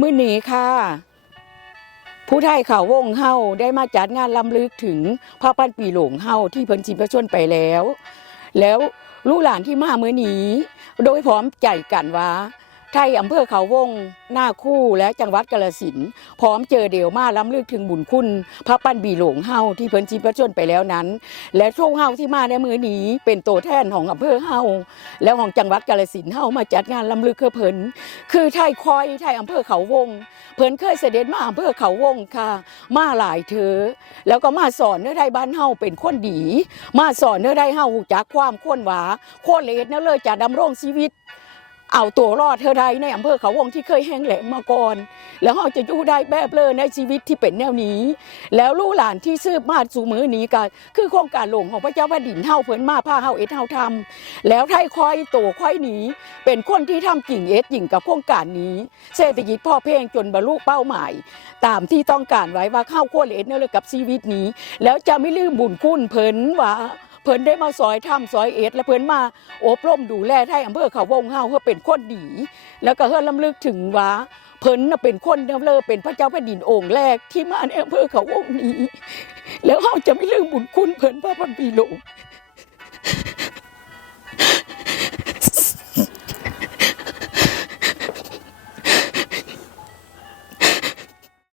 มื้อนี้ค่ะผู้ไทยเขาวงเฮาได้มาจัดงานรำลึกถึงพระพันปีหลวงเฮาที่เพิ่นสิ้นพระชนม์ไปแล้วลูกหลานที่มามื้อนี้โดยพร้อมใจกันว่าไทยอำเภอเขาวงหน้าคู่และจังหวัดกาฬสินธุ์พร้อมเจอเดี่ยวมารำลึกถึงบุญคุณพระปั้นปีหลวงเฮาที่เพิ่นสิ้นพระชนม์ไปแล้วนั้นและพวกเฮาที่มาในมื้อนี้เป็นตัวแทนของอำเภอเฮาและของจังหวัดกาฬสินธุ์เฮามาจัดงานรำลึกเพิ่นคือไทยคอยไทยอำเภอเขาวงเพิ่นเคยเสด็จมาอำเภอเขาวงค่ะมาหลายเถอแล้วก็มาสอนเนื้อไทยบ้านเฮาเป็นคนดีมาสอนเนื้อไทยเฮาฮู้จักความควรหวาควรเลดเนื้อเลยจะดำรงชีวิตเอาตัวรอดเธอใดในอำเภอเขาวงที่เคยแห้งแล้งมาก่อนแล้วเราจะอยู่ได้แบบเลยในชีวิตที่เป็นแนวนี้แล้วลูกหลานที่ซืบมาสู่มือนี้ก็คือโครงการหลวงของพระเจ้าแผ่นดินเฮาเพิ่นมาพาเฮาเอ็ดเฮาทำแล้วไทยคอยโตคอยหนีเป็นคนที่ทำจริงเอ็ดจริงกับโครงการนี้เศรษฐกิจพ่อเพียงจนบรรลุเป้าหมายตามที่ต้องการไว้ว่าเข้าโคเลดเนเลยกับชีวิตนี้แล้วจะไม่ลืมบุญคุณเพิ่นว่าเพิ่นได้มาซอยถ้ำซอยเอ็ดและเพิ่นมาอบรมดูแลไทยอำเภอเขาวงเฮาเพื่อเป็นคนดีแล้วก็เฮือลำลึกถึงว่าเพิ่นน่ะเป็นคนเลิศเป็นพระเจ้าแผ่นดินองค์แรกที่มาในอำเภอเขาวงนี้แล้วเฮาจะไม่ลืมบุญคุณเพิ่นพระพันปีหลวง